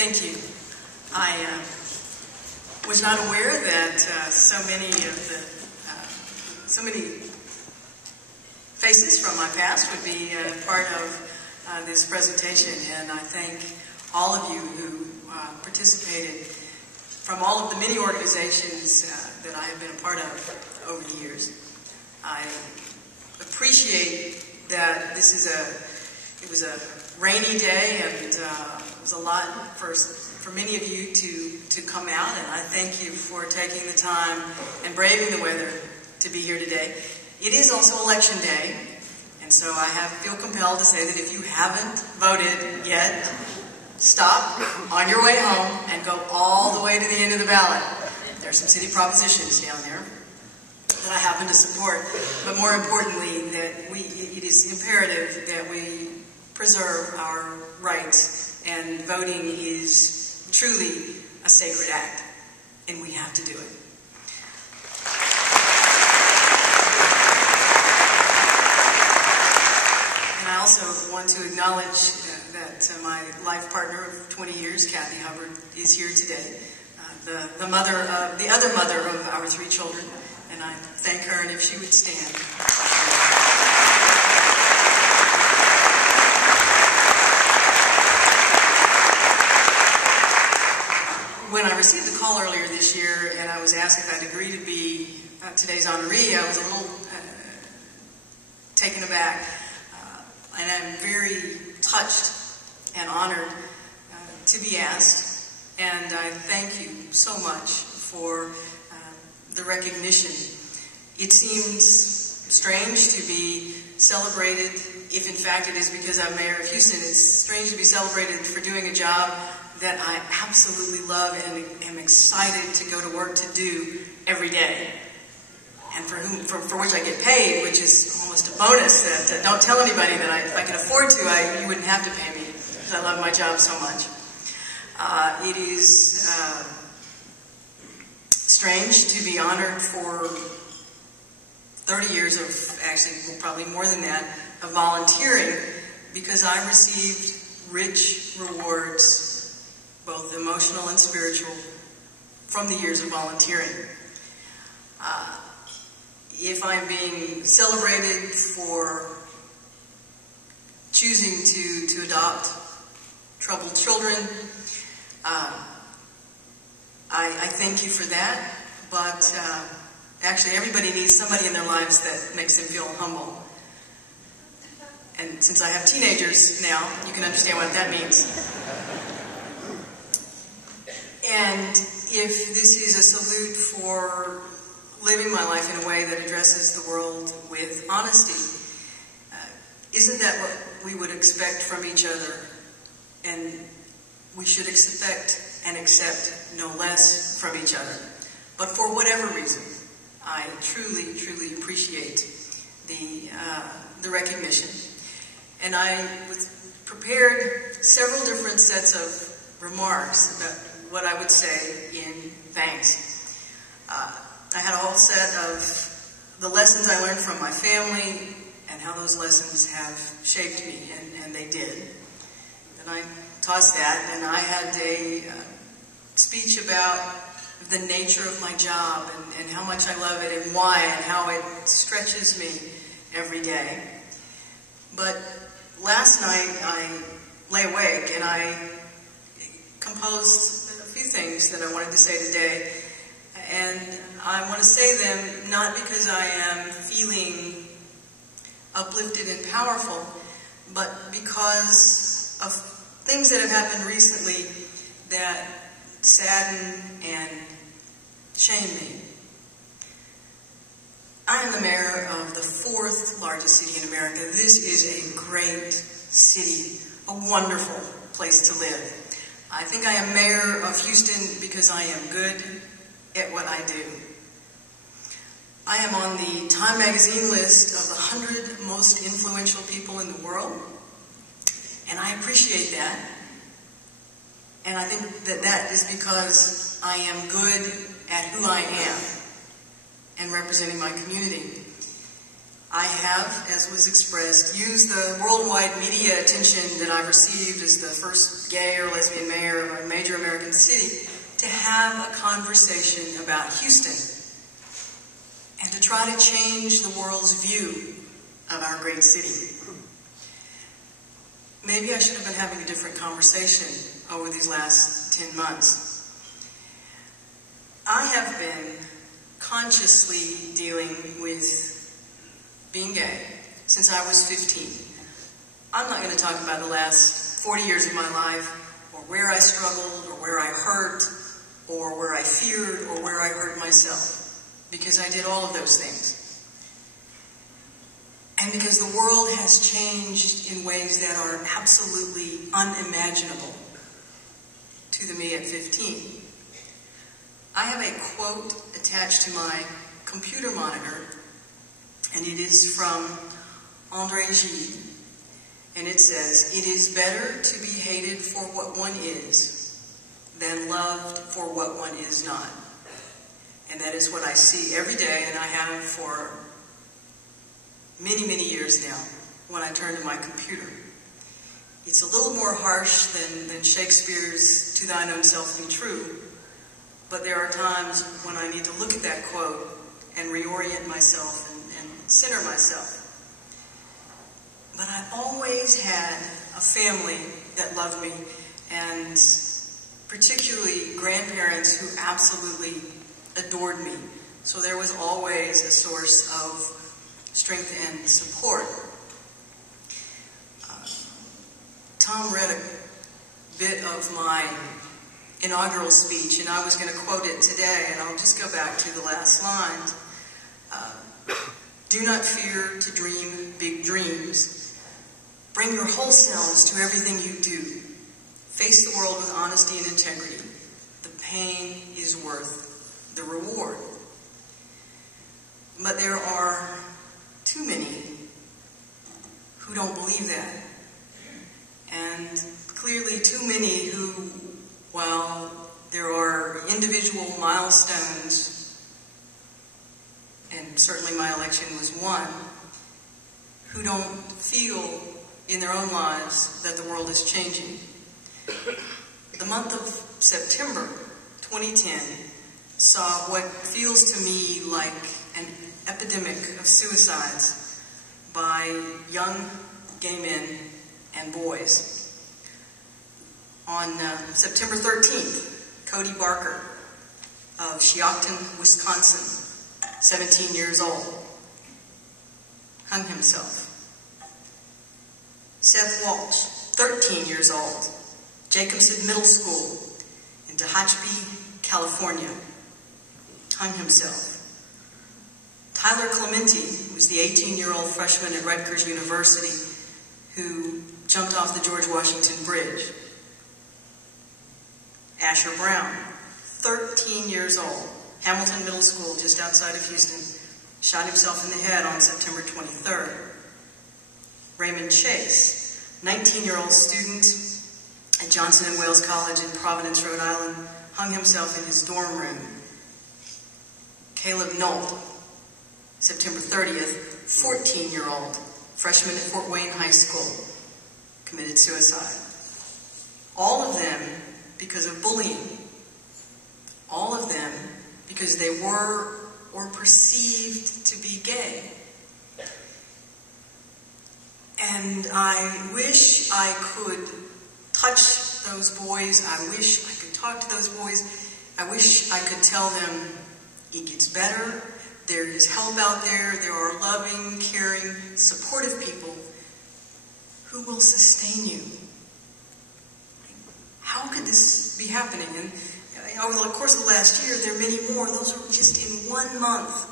Thank you. I was not aware that so many faces from my past would be part of this presentation, and I thank all of you who participated from all of the many organizations that I have been a part of over the years. I appreciate that it was a rainy day, and it was a lot for many of you to come out, and I thank you for taking the time and braving the weather to be here today. It is also election day, and so I feel compelled to say that if you haven't voted yet, stop on your way home and go all the way to the end of the ballot. There's some city propositions down there that I happen to support, but more importantly, that it is imperative that we preserve our rights, and voting is truly a sacred act, and we have to do it. And I also want to acknowledge that my life partner of 20 years, Kathy Hubbard, is here today, the other mother of our 3 children, and I thank her, and if she would stand. When I received the call earlier this year and I was asked if I'd agree to be today's honoree, I was a little taken aback. And I'm very touched and honored to be asked. And I thank you so much for the recognition. It seems strange to be celebrated, if in fact it is because I'm mayor of Houston. It's strange to be celebrated for doing a job that I absolutely love and am excited to go to work to do every day, and for which I get paid, which is almost a bonus. That don't tell anybody that if I can afford to, you wouldn't have to pay me, because I love my job so much. It is strange to be honored for 30 years of, actually probably more than that, of volunteering, because I received rich rewards, both emotional and spiritual, from the years of volunteering. If I'm being celebrated for choosing to adopt troubled children, I thank you for that, but actually everybody needs somebody in their lives that makes them feel humble. And since I have teenagers now, you can understand what that means. And if this is a salute for living my life in a way that addresses the world with honesty, isn't that what we would expect from each other? And we should expect and accept no less from each other. But for whatever reason, I truly, truly appreciate the recognition. And I prepared several different sets of remarks about what I would say in thanks. I had a whole set of the lessons I learned from my family and how those lessons have shaped me, and they did. And I tossed that, and I had a speech about the nature of my job and how much I love it and why and how it stretches me every day. But last night I lay awake and I composed a few things that I wanted to say today, and I want to say them not because I am feeling uplifted and powerful, but because of things that have happened recently that sadden and shame me. I am the mayor of the 4th largest city in America. This is a great city, a wonderful place to live. I think I am mayor of Houston because I am good at what I do. I am on the Time magazine list of the 100 most influential people in the world, and I appreciate that. And I think that is because I am good at who I am and representing my community. I have, as was expressed, used the worldwide media attention that I've received as the first gay or lesbian mayor of a major American city to have a conversation about Houston and to try to change the world's view of our great city. Maybe I should have been having a different conversation over these last 10 months. I have been consciously dealing with being gay since I was 15. I'm not going to talk about the last 40 years of my life, or where I struggled, or where I hurt, or where I feared, or where I hurt myself, because I did all of those things. And because the world has changed in ways that are absolutely unimaginable to the me at 15. I have a quote attached to my computer monitor, and it is from André Gide, and it says, "It is better to be hated for what one is than loved for what one is not." And that is what I see every day, and I have for many, many years now when I turn to my computer. It's a little more harsh than Shakespeare's "To thine own self be true," but there are times when I need to look at that quote and reorient myself and center myself. But I always had a family that loved me, and particularly grandparents who absolutely adored me. So there was always a source of strength and support. Tom read a bit of my inaugural speech, and I was going to quote it today, and I'll just go back to the last lines. Do not fear to dream big dreams. Bring your whole selves to everything you do. Face the world with honesty and integrity. The pain is worth the reward. But there are too many who don't believe that. And clearly too many who, while there are individual milestones, and certainly my election was one, who don't feel in their own lives that the world is changing. The month of September 2010 saw what feels to me like an epidemic of suicides by young gay men and boys. On September 13th, Cody Barker of Shiocton, Wisconsin, 17 years old, hung himself. Seth Walsh, 13 years old, Jacobson Middle School in Tehachapi, California, hung himself. Tyler Clementi was the 18-year-old freshman at Rutgers University who jumped off the George Washington Bridge. Asher Brown, 13 years old, Hamilton Middle School just outside of Houston, shot himself in the head on September 23rd. Raymond Chase, 19-year-old student at Johnson & Wales College in Providence, Rhode Island, hung himself in his dorm room. Caleb Nolt, September 30th, 14-year-old, freshman at Fort Wayne High School, committed suicide. All of them because of bullying. All of them because they were or perceived to be gay. And I wish I could touch those boys. I wish I could talk to those boys. I wish I could tell them it gets better. There is help out there. There are loving, caring, supportive people who will sustain you. How could this be happening? And over the course of the last year, there are many more. Those are just in 1 month.